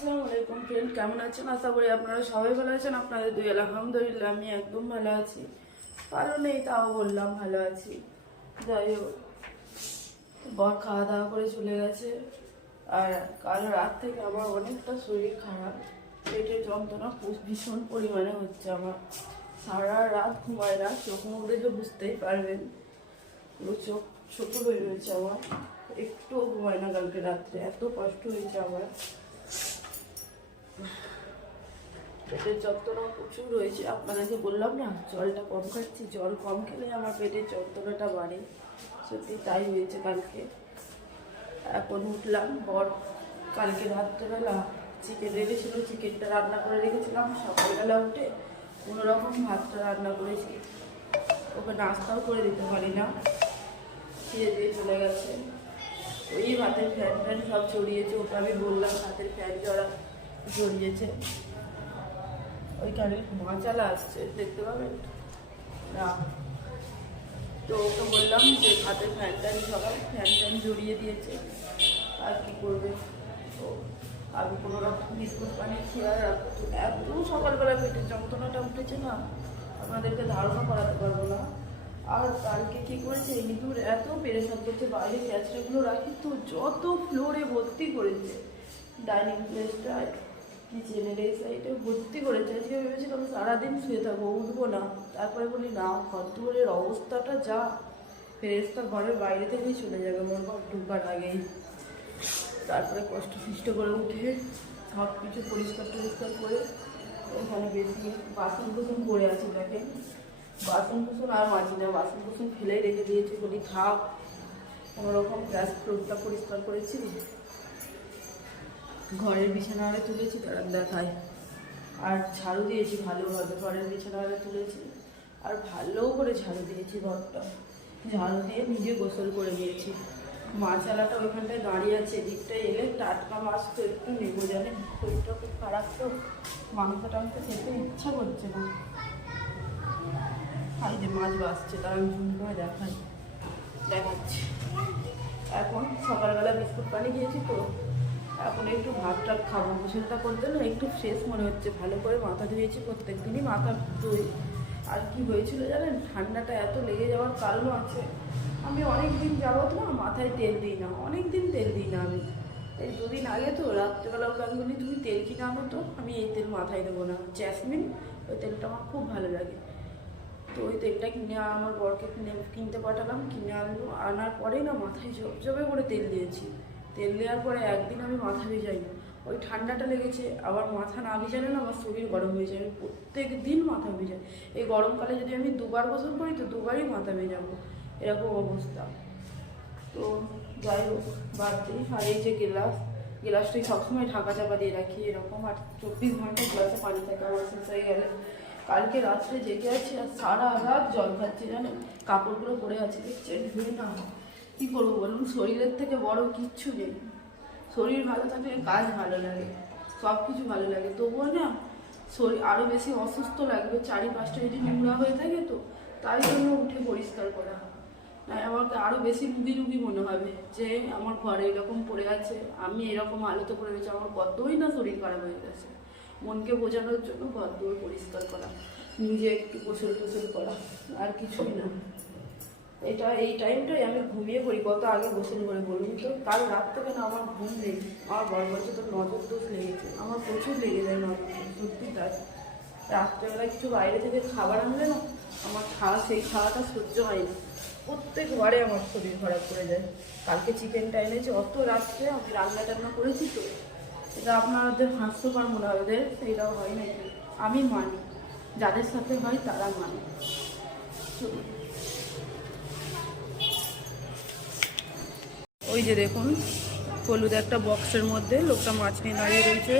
আসসালামু আলাইকুম ফ্রেন্ড কেমন আছেন? আশা করি আপনারা সবাই ভালো আছেন। আপনাদের দুই আলহামদুলিল্লাহ, আমি একদম ভালো আছি। ভালো নেই, তাও বললাম ভালো আছি। যাই হোক, বর খাওয়া দাওয়া করে চলে গেছে। আর কাল রাত থেকে আমার অনেকটা শরীর খারাপ। পেটের যন্ত্রণা ভীষণ পরিমাণে হচ্ছে আমার। সারা রাত ঘুমায় না চোখ মুখ দেখে বুঝতেই পারবেন। পুরো চোখ ছোট হয়ে রয়েছে আমার। একটুও ঘুমায় না কালকে রাত্রে, এত কষ্ট হয়েছে আমার। পেটের যন্ত্রণা প্রচুর রয়েছে আপনাদেরকে বললাম না, জলটা কম খাচ্ছি, জল কম খেলে আমার পেটের যন্ত্রণাটা বাড়ে। সত্যি তাই হয়েছে কালকে। এখন উঠলাম, বর কালকে রাত্রেবেলা চিকেন রেখেছিল চিকেনটা রান্না করে রেখেছিলাম। সকালবেলা উঠে কোনো রকম ভাতটা রান্না করেছি। ওকে নাস্তাও করে দিতে পারি না। খেয়ে দিয়ে চলে গেছে। ওই ভাতের ফ্যান ফ্যান সব ছড়িয়েছে ওকে আমি বললাম হাতের ফ্যান জড়া জড়িয়েছে। ওই ওইখানে মাচালা আসছে, দেখতে পাবেন? না। তো ওকে বললাম যে হাতের ফ্যান ট্যান সবাই ফ্যান ট্যান জড়িয়ে দিয়েছে। আর কি করবে? তো আমি কোনো রকম বিস্কুট পানি খেয়ে রাখতে এত সকালবেলা পেটের যন্ত্রণাটা উঠেছে না, আপনাদেরকে ধারণা করাতে পারব না। আর কালকে কি করেছে? ইঁদুর এত পেরেশান করছে, বাইরে ক্যাচড়াগুলো রাখি তো, যত ফ্লোরে ভর্তি করেছে ডাইনিং প্লেসটায় কিচেনের এই সাইডে ভর্তি করেছে, আজকে ভেবেছিলাম সারাদিন শুয়ে থাকব, উঠবো না। তারপরে বলি, না ঘরদুয়ারের অবস্থাটা যা ফেরেস্তা ঘরের বাইরে থেকেই চলে যাবে আমার ঘর ঢুকার আগেই। তারপরে কষ্ট ফিষ্ট করে উঠে সব কিছু পরিষ্কার টরিষ্কার করে ওখানে বেশি বাসন কুসন পড়ে আছে, দেখেন। বাসন কুসন আর মাঝি না, বাসন কুসন ফেলেই রেখে দিয়েছি, বলি, থাক কোনো রকম গ্যাস ফ্লোরটা পরিষ্কার করেছি। ঘরের বিছানারে তুলেছি তারা দেখায় আর ঝাড়ু দিয়েছি ভালোভাবে ঘরের বিছানারে তুলেছি। আর ভালো করে ঝাড়ু দিয়েছি ঘরটা। ঝাড়ু দিয়ে নিজে গোসল করে নিয়েছি মাছ আলাটা ওইখানটায় দাঁড়িয়ে আছে এদিকটায় এলে টাটকা মাছ তো একটু নেব, জানেন? শরীরটা খুব খারাপ তো। মাংস টাংস খেতে ইচ্ছা করছে না। এই যে মাছ বাসছে তার আমি করে দেখাই। দেখাচ্ছি। এখন সকালবেলা বিস্কুট পানি খেয়েছি তো। এখন একটু ভাত টাত খাব গোসলটা করতে না একটু ফ্রেশ মনে হচ্ছে, ভালো করে মাথা ধুয়েছি প্রত্যেক দিনই মাথা ধুই। আর কি হয়েছিল জানেন? ঠান্ডাটা এত লেগে যাওয়ার কারণ আছে। আমি অনেক দিন যাবত না মাথায় তেল দিই না অনেক দিন তেল দিই না আমি। এই দুদিন আগে তো রাত্রেবেলা ওকে বলি, তুমি তেল কিনে আনো তো, আমি এই তেল মাথায় দেবো না। জ্যাসমিন, ওই তেলটা আমার খুব ভালো লাগে। তো ওই তেলটা কিনে আমার বরকে কিনে, কিনতে পাঠালাম, কিনে আনলো। আনার পরেই না মাথায় ঝপঝপে করে তেল দিয়েছি। তেল দেওয়ার পরে একদিন আমি মাথা ভিজাই। না ওই ঠান্ডাটা লেগেছে, আবার মাথা না ভিজালে না আমার শরীর গরম হয়ে যায়। আমি প্রত্যেক দিন মাথা ভিজাই। এই গরমকালে যদি আমি দুবার গোসল করি তো দুবারই মাথা ভেজাবো। এরকম অবস্থা। তো যাই হোক বাদ দিই আর এই যে গ্লাস গ্লাসটাই সবসময় ঢাকা চাপা দিয়ে রাখি, এরকম। আর চব্বিশ ঘণ্টা গ্লাসে পানি থাকে আমার শেষ হয়ে গেলে। কালকে রাত্রে জেগে আছি আর সারা রাত জল খাচ্ছি, জানেন? কাপড়গুলো পরে আছে, দেখছেন? ধুয়ে না কী করব বলুন? শরীরের থেকে বড় কিচ্ছু নেই। শরীর ভালো থাকলে কাজ ভালো লাগে সব কিছু ভালো লাগে। তবুও না শরীর আরও বেশি অসুস্থ লাগবে, চারিপাশটা যদি নোংরা হয়ে থাকে তো, তাই জন্য উঠে পরিষ্কার করা। তাই আমাকে আরও বেশি রুগী রুগী মনে হবে যে, আমার ঘরে এরকম পড়ে আছে, আমি এরকম আলোতে পড়ে গেছি আমার কতই না শরীর খারাপ হয়ে গেছে। মনকে বোঝানোর জন্য ঘর পরিষ্কার করা, নিজে একটু গোসল টোসল করা, আর কিছুই না। এটা, এই টাইমটাই আমি ঘুমিয়ে পড়ি, কত আগে গোসল করে বলুন তো? কাল রাত থেকে না আমার ঘুম নেই, আমার বড় বছর তো নজর দোষ লেগেছে, আমার প্রচুর লেগে যায় নজর, সত্যি তাই। রাত্রেবেলা কিছু বাইরে থেকে খাবার আনলে না, আমার খাওয়া, সেই খাওয়াটা সহ্য হয় না। প্রত্যেকবারে আমার শরীর খারাপ করে যায় কালকে চিকেনটা এনেছে, অত রাত্রে আমি রান্না টান্না করেছি তো, এটা আপনাদের হাস্যকর মনে হবে ওদের সেইটাও হয় নাকি? আমি মানি, যাদের সাথে হয় তারা মানে। ওই যে দেখুন হলুদ একটা বক্সের মধ্যে লোকটা মাছ নিয়ে দাঁড়িয়ে রয়েছে।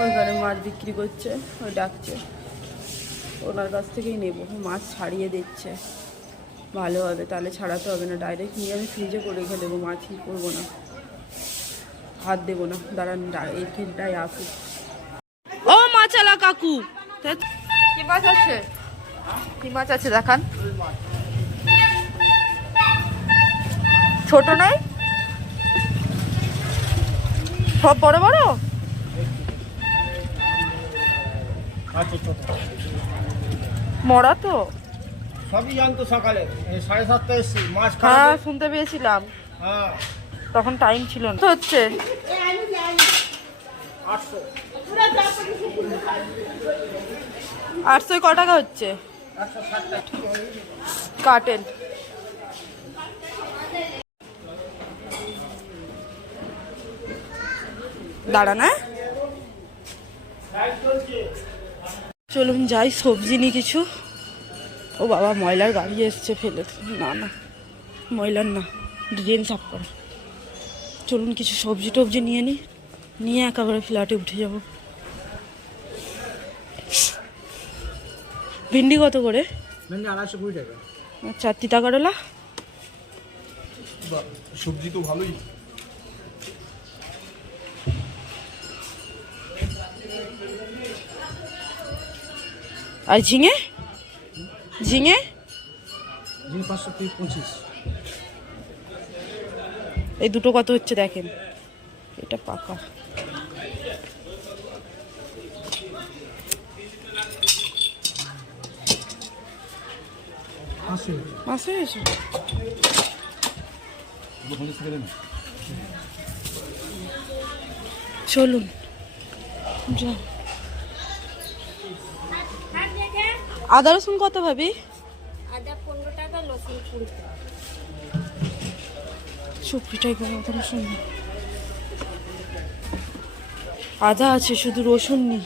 ওইখানে মাছ বিক্রি করছে ওই ডাকছে। ওনার কাছ থেকেই নেব মাছ ছাড়িয়ে দিচ্ছে। ভালো হবে তাহলে ছাড়াতে হবে না ডাইরেক্ট নিয়ে আমি ফ্রিজে করে রেখে দেবো মাছই করব না। হাত দেবো না দাঁড়ান ডা- এইখানটায় আসুক ও মাছালা কাকু! কি মাছ আছে? কি মাছ আছে দেখান। ছোট নয়? সব বড় বড়? আচ্ছা মরা তো। সবই জানতো সকালে। সাড়ে সাতটা এসছি মাছ হ্যাঁ শুনতে পেয়েছিলাম। হ্যাঁ। তখন টাইম ছিল না। হচ্ছে। আটশো। ক টাকা হচ্ছে? কাটেন দাঁড়ান হ্যাঁ? চলুন যাই সবজি নিয়ে কিছু। ও বাবা ময়লার গাড়ি এসছে ফেলে। না না ময়লার না ড্রেন সাফ করা। চলুন কিছু সবজি টবজি নিয়ে নিই। নিয়ে একেবারে ফ্ল্যাটে উঠে যাব। ভিন্ডি কত করে? আড়াইশো কুড়ি টাকা। আচ্ছা তিতা করলা? সবজি তো ভালোই। আর ঝিঙে? ঝিঙে? এই দুটো কত হচ্ছে দেখেন? এটা পাকা। আশি মাছ হয়েছে? চলুন। যা আদা রসুন কত ভাবি? আদা পনেরো টাকা লসুন কুড়ি টাকা। চুপিটাই করে আদা রসুন আদা আছে শুধু রসুন নেই।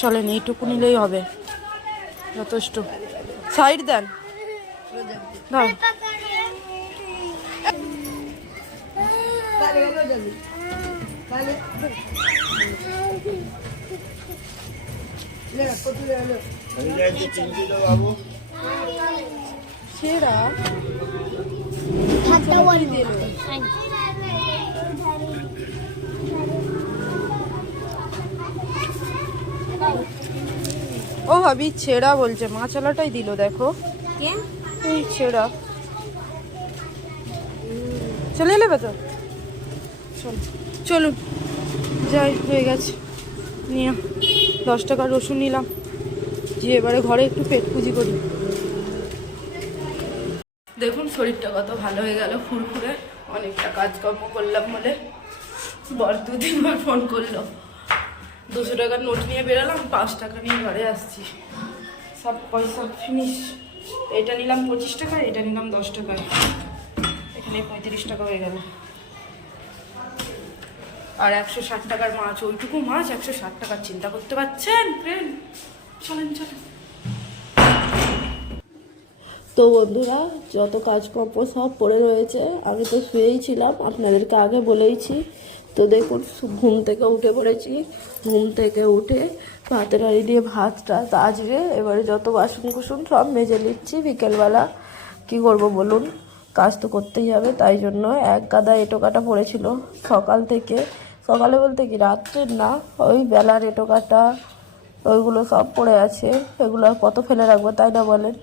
চলেন এইটুকু নিলেই হবে। যথেষ্ট। সাইড দেন। দাও। বাবু সেরা। ও ভাবি ছেঁড়া বলছে। মা মাছালাটাই দিল দেখো। এই ছেঁড়া। চলে এলে তো চল। চলুন। যাই হয়ে গেছে। নিয়ে দশ টাকা রসুন নিলাম। যে এবারে ঘরে একটু পেট পুজি করি। দেখুন, শরীরটা কত ভালো হয়ে গেল, ফুরফুরে। অনেকটা কাজকর্ম করলাম বলে বর দু তিনবার ফোন করল। দুশো টাকার নোট নিয়ে বেরোলাম, পাঁচ টাকা নিয়ে ঘরে আসছি। সব পয়সা ফিনিশ এটা নিলাম পঁচিশ টাকা, এটা নিলাম দশ টাকায় এখানে পঁয়ত্রিশ টাকা হয়ে গেল। আর একশো ষাট টাকার মাছ, ওইটুকু মাছ একশো ষাট টাকার চিন্তা করতে পারছেন? ফ্রেন্ড চলেন চলেন। তো বন্ধুরা, যত কাজকর্ম সব পড়ে রয়েছে, আমি তো শুয়েই ছিলাম, আপনাদেরকে আগে বলেইছি। তো দেখুন ঘুম থেকে উঠে পড়েছি। ঘুম থেকে উঠে ভাতের হাঁড়ি দিয়ে ভাতটা আজকে এবারে যত বাসন কুসুন সব মেজে নিচ্ছি বিকেলবেলা। কি করব বলুন? কাজ তো করতেই হবে, তাই জন্য এক গাদা এটো কাটা পড়েছিল সকাল থেকে। সকালে বলতে কি, রাত্রের না, ওই বেলার এটো কাটা ওইগুলো সব পড়ে আছে। এগুলো আর কত ফেলে রাখব তাই না বলেন?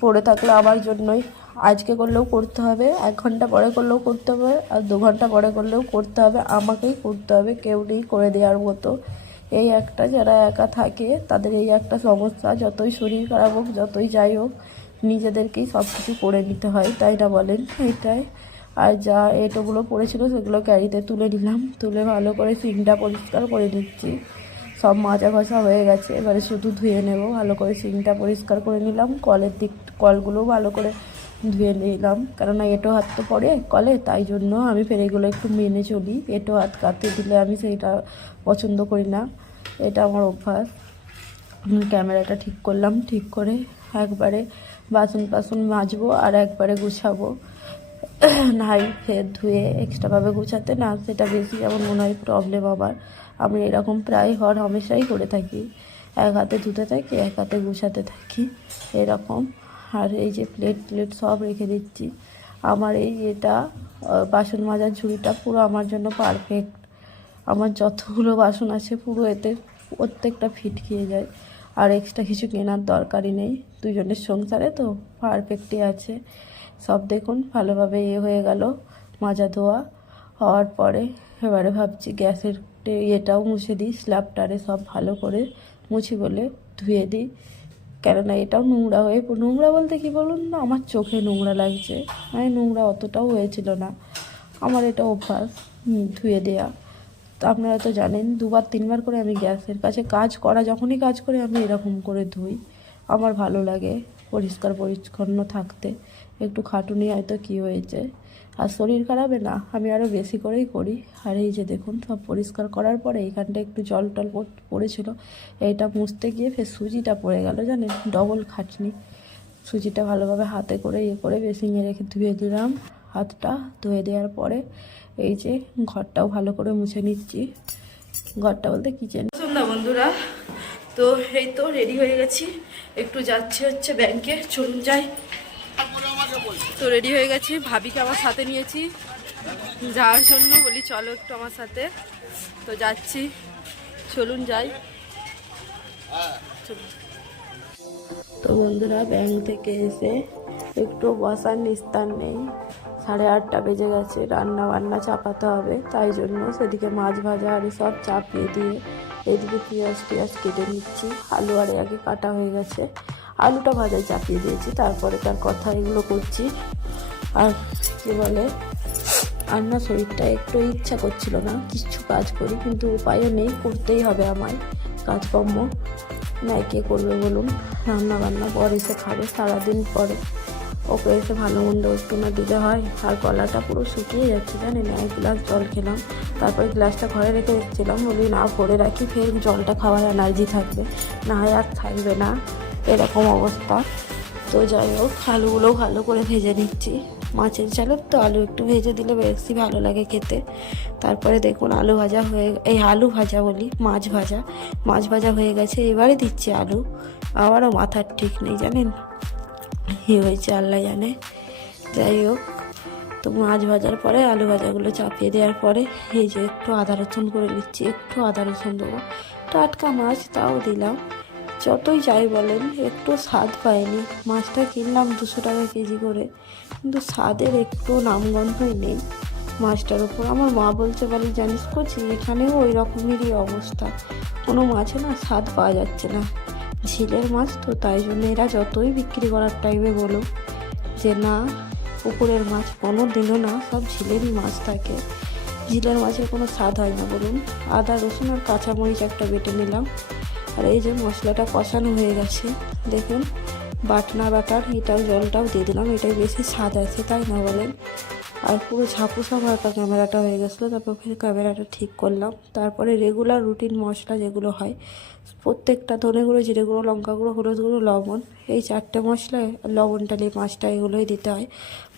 পড়ে থাকলে আমার জন্যই। আজকে করলেও করতে হবে, এক ঘণ্টা পরে করলেও করতে হবে, আর দু ঘণ্টা পরে করলেও করতে হবে। আমাকেই করতে হবে, কেউ নেই করে দেওয়ার মতো। এই একটা যারা একা থাকে, তাদের এই একটা সমস্যা। যতই শরীর খারাপ হোক, যতই যাই হোক, নিজেদেরকেই সব কিছু করে নিতে হয়, তাই না বলেন? এইটাই আর যা এটোগুলো পড়েছিল, সেগুলো ক্যারিতে তুলে নিলাম। তুলে ভালো করে সিংটা পরিষ্কার করে নিচ্ছি। সব মাজা ঘষা হয়ে গেছে। এবারে শুধু ধুয়ে নেব, ভালো করে সিংটা পরিষ্কার করে নিলাম। কলের দিক, কলগুলো ভালো করে ধুয়ে নিলাম। কেননা এটো হাত তো পড়ে কলে, তাই জন্য আমি ফের এগুলো একটু মেনে চলি। এটো হাত কাটতে দিলে আমি সেইটা পছন্দ করি না। এটা আমার অভ্যাস। ক্যামেরাটা ঠিক করলাম, ঠিক করে একবারে বাসন টাসন মাজবো আর একবারে গুছাবো। নাই ফের ধুয়ে এক্সট্রাভাবে গুছাতে না, সেটা বেশি যেমন মনে হয় প্রবলেম আবার। আমি এরকম প্রায় হর হামেশাই করে থাকি। এক হাতে ধুতে থাকি, এক হাতে গুছাতে থাকি, এরকম। আর এই যে প্লেট প্লেট সব রেখে দিচ্ছি। আমার এই এটা বাসন মাজার ঝুড়িটা পুরো আমার জন্য পারফেক্ট আমার যতগুলো বাসন আছে পুরো এতে প্রত্যেকটা ফিট খেয়ে যায়। আর এক্সট্রা কিছু কেনার দরকারই নেই। দুজনের সংসারে তো পারফেক্টই আছে। সব দেখুন, ভালোভাবে ইয়ে হয়ে গেল মাজা ধোয়া। হওয়ার পরে এবারে ভাবছি গ্যাসের ইয়েটাও মুছে দিই, স্ল্যাবটারে সব ভালো করে মুছি বলে ধুয়ে দিই। কেননা এটাও নোংরা হয়ে নোংরা বলতে কি বলুন না, আমার চোখে নোংরা লাগছে। মানে নোংরা অতটাও হয়েছিল না। আমার এটা অভ্যাস ধুয়ে দেয়া। তো আপনারা তো জানেন, দুবার, তিনবার করে আমি গ্যাসের কাছে কাজ করা, যখনই কাজ করি আমি এরকম করে ধুই। আমার ভালো লাগে পরিষ্কার পরিচ্ছন্ন থাকতে। একটু খাটুনি হয়তো কী হয়েছে। আর শরীর খারাপে না, আমি আরও বেশি করেই করি। আর এই যে দেখুন, সব পরিষ্কার করার পরে এইখানটা একটু জল টল পড়- পড়েছিল। এইটা মুছতে গিয়ে ফের সুজিটা পড়ে গেল জানেন, ডবল খাটনি। সুজিটা ভালোভাবে হাতে করে ইয়ে করে বেসিংয়ে রেখে ধুয়ে দিলাম। হাতটা ধুয়ে দেওয়ার পরে এই যে ঘরটাও ভালো করে মুছে নিচ্ছি। ঘরটা বলতে কিচেন। সন্ধ্যা বন্ধুরা, তো এই তো রেডি হয়ে গেছি। একটু যাচ্ছি হচ্ছে ব্যাংকে, চলুন যাই। তো রেডি হয়ে গেছি। ভাবিকে আমার সাথে নিয়েছি। যাওয়ার জন্য বলি, চলো একটু আমার সাথে। তো যাচ্ছি। চলুন যাই। তো বন্ধুরা ব্যাংক থেকে এসে একটু বসার নিস্তার নেই। সাড়ে আটটা বেজে গেছে। রান্না বান্না চাপাতে হবে। তাই জন্য সেদিকে মাছ ভাজা আর সব চাপিয়ে দিয়ে এদিকে পেঁয়াজ টিয়াজ কেটে নিচ্ছি। আলু আর আগে কাটা হয়ে গেছে। আলুটা ভাজায় চাপিয়ে দিয়েছি, তারপরে তার কথা এগুলো করছি। আর কি বলে আর না শরীরটা একটু ইচ্ছা করছিল না, কিছু কাজ করি, কিন্তু উপায়ও নেই, করতেই হবে আমায় কাজকর্ম। না, কে করবে বলুন? রান্না বান্না পর এসে খাবে, সারাদিন পরে ওকে এসে ভালো মন্দ একটু না দিতে হয়। আর গলাটা পুরো শুকিয়ে যাচ্ছে, জানেন, এক গ্লাস জল খেলাম। তারপরে গ্লাসটা ঘরে রেখে দেখছিলাম বলি না, ভরে রাখি, ফের জলটা খাওয়ার এনার্জি থাকবে। না হয় আর থাকবে না। এরকম অবস্থা। তো যাই হোক, আলুগুলো ভালো করে ভেজে নিচ্ছি। মাছের চালের তো আলু একটু ভেজে দিলে বেশি ভালো লাগে খেতে। তারপরে দেখুন, আলু ভাজা হয়ে এই আলু ভাজা বলি, মাছ ভাজা। মাছ ভাজা হয়ে গেছে, এবারে দিচ্ছি আলু। আবারও মাথার ঠিক নেই, জানেন? কী হয়েছে, আল্লাহ জানে। যাই হোক, তো মাছ ভাজার পরে আলু ভাজাগুলো চাপিয়ে দেওয়ার পরে এই যে একটু আদা রসুন করে নিচ্ছি, একটু আদা রসুন দেবো। টাটকা মাছ, তাও দিলাম। যতই যাই বলেন, একটু স্বাদ পাইনি। মাছটা কিনলাম দুশো টাকা কেজি করে, কিন্তু স্বাদের একটু নামগন্ধই নেই মাছটার উপর। আমার মা বলছে বলে জানিস করছি এখানেও ওই রকমেরই অবস্থা। কোনো মাছে না স্বাদ পাওয়া যাচ্ছে না। ঝিলের মাছ তো, তাই জন্য এরা যতই বিক্রি করার টাইমে বলো যে না, পুকুরের মাছ কোনো দিনও না, সব ঝিলেরই মাছ থাকে। ঝিলের মাছের কোনো স্বাদ হয় না বলুন। আদা, রসুন আর কাঁচামরিচ একটা বেটে নিলাম। আর এই যে মশলাটা কষানো হয়ে গেছে, দেখুন, বাটনা বাটার এটাও জলটাও দিয়ে দিলাম, এটাই বেশি স্বাদ আছে, তাই না বলেন? আর পুরো ঝাপুসা মার্কা ক্যামেরাটা হয়ে গেছিল, তারপর ফের ক্যামেরাটা ঠিক করলাম। তারপরে রেগুলার রুটিন মশলা যেগুলো হয় প্রত্যেকটা ধনে গুঁড়ো, জিরে গুঁড়ো, লঙ্কা গুঁড়ো, হলুদ গুঁড়ো, লবণ, এই চারটে মশলায় লবণটা নিয়ে পাঁচটা এগুলোই দিতে হয়।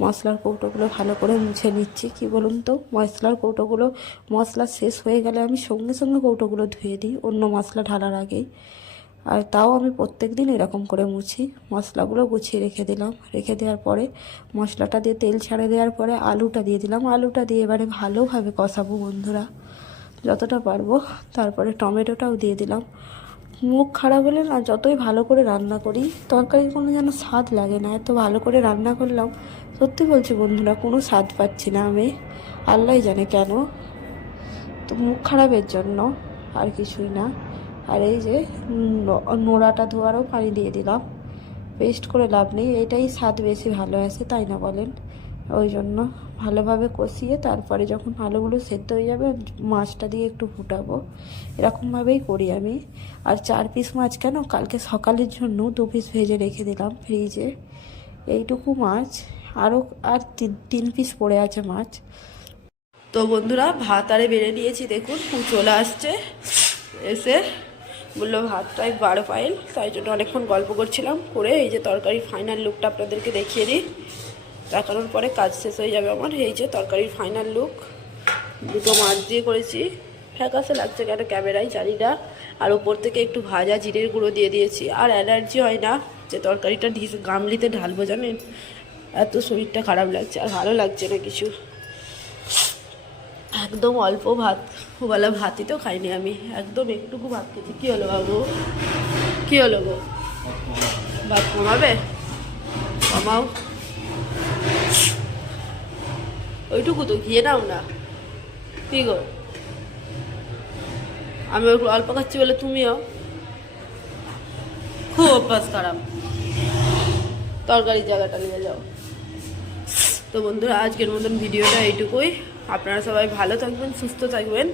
মশলার কৌটোগুলো ভালো করে মুছে নিচ্ছি। কি বলুন তো? মশলার কৌটোগুলো, মশলা শেষ হয়ে গেলে আমি সঙ্গে সঙ্গে কৌটোগুলো ধুয়ে দিই অন্য মশলা ঢালার আগেই। আর তাও আমি প্রত্যেক দিন এরকম করে মুছি। মশলাগুলো গুছিয়ে রেখে দিলাম। রেখে দেওয়ার পরে মশলাটা দিয়ে তেল ছাড়ে দেওয়ার পরে আলুটা দিয়ে দিলাম। আলুটা দিয়ে এবারে ভালোভাবে কষাবো বন্ধুরা। যতটা পারব। তারপরে টমেটোটাও দিয়ে দিলাম। মুখ খারাপ হলে না যতই ভালো করে রান্না করি, তরকারির কোনো যেন স্বাদ লাগে না। এত ভালো করে রান্না করলাম। সত্যি বলছি বন্ধুরা, কোনো স্বাদ পাচ্ছি না আমি। আল্লাহ জানে কেন। তো মুখ খারাপের জন্য আর কিছুই না। আর এই যে নোড়াটা ধোয়ারও পানি দিয়ে দিলাম। পেস্ট করে লাভ নেই। এটাই স্বাদ বেশি ভালো আসে, তাই না বলেন? ওই জন্য ভালোভাবে কষিয়ে তারপরে যখন আলুগুলো সেদ্ধ হয়ে যাবে, মাছটা দিয়ে একটু ফুটাবো। এরকমভাবেই করি আমি। আর চার পিস মাছ কেন? কালকে সকালের জন্য দু পিস ভেজে রেখে দিলাম ফ্রিজে। এইটুকু মাছ। আরও আর তিন তিন পিস পড়ে আছে মাছ। তো বন্ধুরা, ভাত আরে বেড়ে নিয়েছি, দেখুন চলে আসছে। এসে বলল ভাতটাই বারো পাইল তাই জন্য অনেকক্ষণ গল্প করছিলাম করে এই যে তরকারি ফাইনাল লুকটা আপনাদেরকে দেখিয়ে দিই। দেখানোর পরে কাজ শেষ হয়ে যাবে আমার। এই যে তরকারির ফাইনাল লুক দুটো মাছ দিয়ে করেছি। ফ্যাকাসে লাগছে কেন? ক্যামেরায় জানি না আর উপর থেকে একটু ভাজা জিরের গুঁড়ো দিয়ে দিয়েছি। আর অ্যালার্জি হয় না যে তরকারিটা ঢিস গামলিতে ঢালবো, জানেন? এত শরীরটা খারাপ লাগছে। আর ভালো লাগছে না কিছু। একদম অল্প ভাত। ওবেলা ভাতই তো খাইনি আমি। একদম একটুকু ভাত খেয়েছি। কী হলো বাবু? কী হলো গো? ভাত কমাবে? কমাও। ওইটুকু তো ঘিয়ে নাও না। কি গো? আমি ওই অল্প খাচ্ছি বলে তুমিও? খুব অভ্যাস খারাপ। তরকারির জায়গাটা নিয়ে যাও। তো বন্ধুরা আজকের মতন ভিডিওটা এইটুকুই। আপনারা সবাই ভালো থাকবেন সুস্থ থাকবেন।